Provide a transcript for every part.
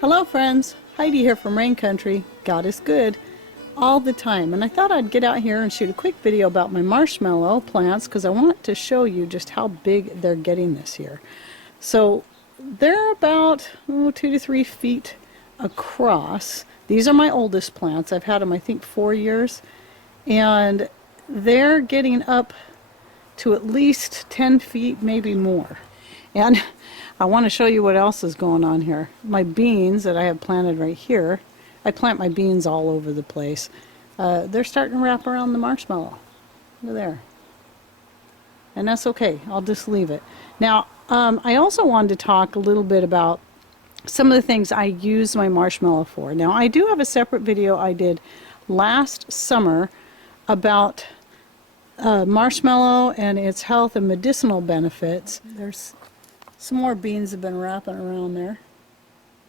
Hello friends, Heidi here from Rain Country. God is good all the time, and I thought I'd get out here and shoot a quick video about my marshmallow plants because I want to show you just how big they're getting this year. So they're about 2 to 3 feet across. These are my oldest plants. I've had them I think 4 years, and they're getting up to at least 10 feet, maybe more. And I want to show you what else is going on here. My beans that I have planted right here, I plant my beans all over the place. They're starting to wrap around the marshmallow. Look there. And that's okay. I'll just leave it. Now, I also wanted to talk a little bit about some of the things I use my marshmallow for. Now, I do have a separate video I did last summer about marshmallow and its health and medicinal benefits. There's some more beans have been wrapping around there.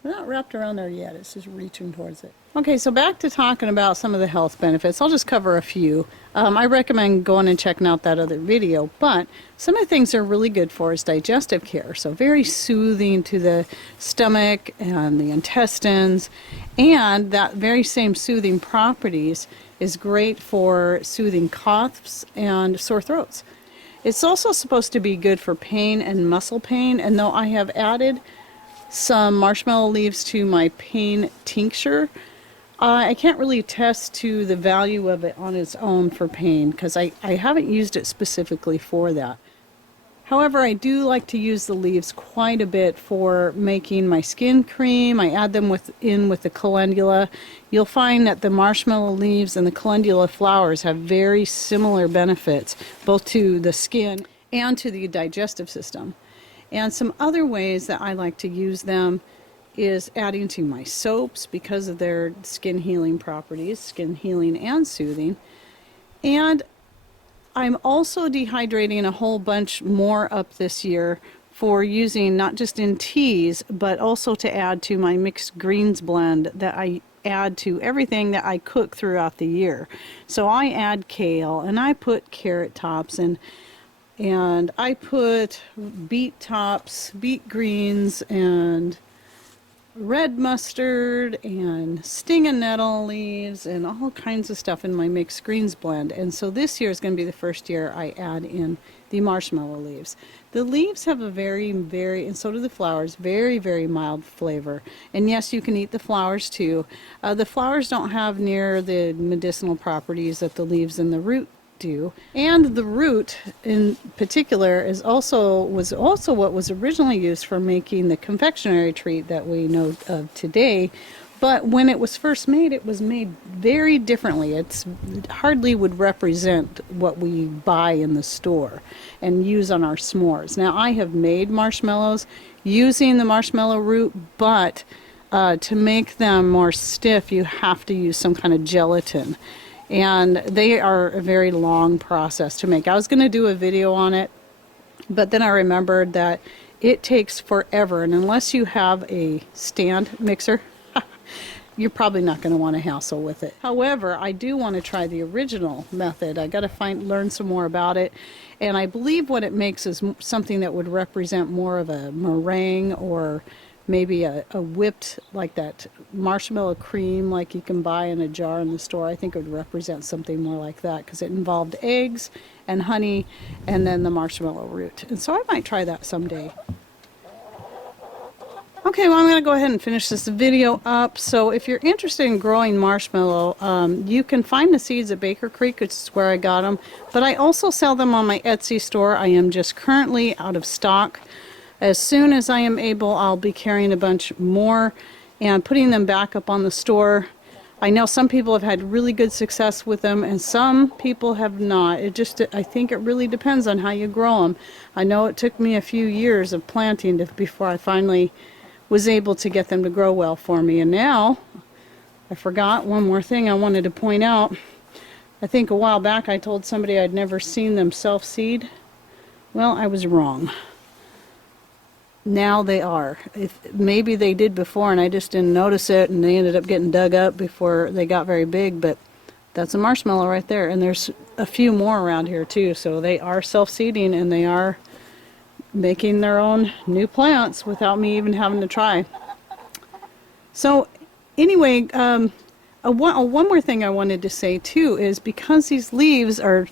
They're not wrapped around there yet, it's just reaching towards it. Okay, so back to talking about some of the health benefits. I'll just cover a few. I recommend going and checking out that other video, but some of the things they're really good for is digestive care. So very soothing to the stomach and the intestines, and that very same soothing properties is great for soothing coughs and sore throats. It's also supposed to be good for pain and muscle pain, and though I have added some marshmallow leaves to my pain tincture, I can't really attest to the value of it on its own for pain because I haven't used it specifically for that. However, I do like to use the leaves quite a bit for making my skin cream. I add them with the calendula. You'll find that the marshmallow leaves and the calendula flowers have very similar benefits, both to the skin and to the digestive system. And some other ways that I like to use them is adding to my soaps because of their skin healing properties, skin healing and soothing. And I'm also dehydrating a whole bunch more up this year for using not just in teas, but also to add to my mixed greens blend that I add to everything that I cook throughout the year. So I add kale, and I put carrot tops, and I put beet tops, beet greens, and red mustard and sting and nettle leaves and all kinds of stuff in my mixed greens blend. And so this year is going to be the first year I add in the marshmallow leaves. The leaves have a very, and so do the flowers, very mild flavor. And yes, you can eat the flowers too. The flowers don't have near the medicinal properties that the leaves and the root do. And the root in particular was also what was originally used for making the confectionery treat that we know of today. But when it was first made, it was made very differently. It hardly would represent what we buy in the store and use on our s'mores. Now, I have made marshmallows using the marshmallow root, but to make them more stiff, you have to use some kind of gelatin. And they are a very long process to make. I was going to do a video on it, but then I remembered that it takes forever, and unless you have a stand mixer, you're probably not going to want to hassle with it. However, I do want to try the original method. I got to learn some more about it, and I believe what it makes is something that would represent more of a meringue, or maybe a whipped, like that marshmallow cream like you can buy in a jar in the store. I think it would represent something more like that because it involved eggs and honey and then the marshmallow root. And so I might try that someday. Okay, well, I'm going to go ahead and finish this video up. So if you're interested in growing marshmallow, you can find the seeds at Baker Creek, which is where I got them. But I also sell them on my Etsy store. I am just currently out of stock. As soon as I am able, I'll be carrying a bunch more and putting them back up on the store. I know some people have had really good success with them and some people have not. I think it really depends on how you grow them. I know it took me a few years of planting before I finally was able to get them to grow well for me. And now, I forgot one more thing I wanted to point out. I think a while back I told somebody I'd never seen them self-seed. Well, I was wrong. Now they are. Maybe they did before and I just didn't notice it, and they ended up getting dug up before they got very big, but that's a marshmallow right there. And there's a few more around here too, so they are self-seeding and they are making their own new plants without me even having to try. So anyway, one more thing I wanted to say too is because these leaves are,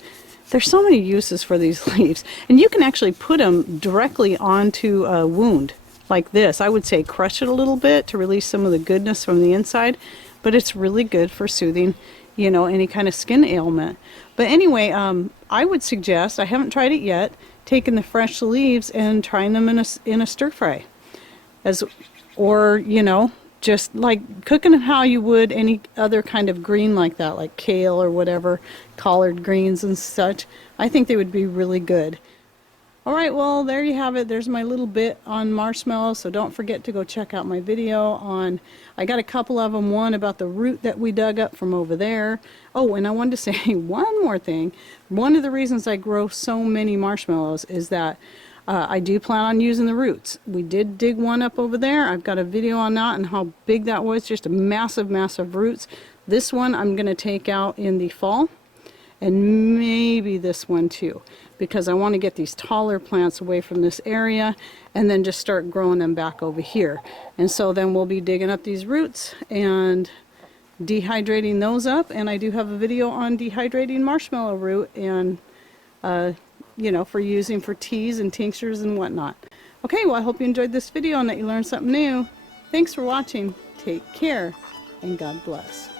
there's so many uses for these leaves, and you can actually put them directly onto a wound like this. I would say crush it a little bit to release some of the goodness from the inside, but it's really good for soothing, you know, any kind of skin ailment. But anyway, I would suggest, I haven't tried it yet, taking the fresh leaves and trying them in a stir fry, or you know, just like cooking them how you would any other kind of green like that, like kale or whatever, collard greens and such. I think they would be really good. All right, well, there you have it. There's my little bit on marshmallow, so don't forget to go check out my video on, I got a couple of them, one about the root that we dug up from over there. Oh, and I wanted to say one more thing. One of the reasons I grow so many marshmallows is that I do plan on using the roots. We did dig one up over there. I've got a video on that and how big that was, just a massive, massive roots. This one I'm going to take out in the fall, and maybe this one too, because I want to get these taller plants away from this area and then just start growing them back over here. And so then we'll be digging up these roots and dehydrating those up, and I do have a video on dehydrating marshmallow root and you know, for using for teas and tinctures and whatnot. Okay, well, I hope you enjoyed this video and that you learned something new. Thanks for watching. Take care and God bless.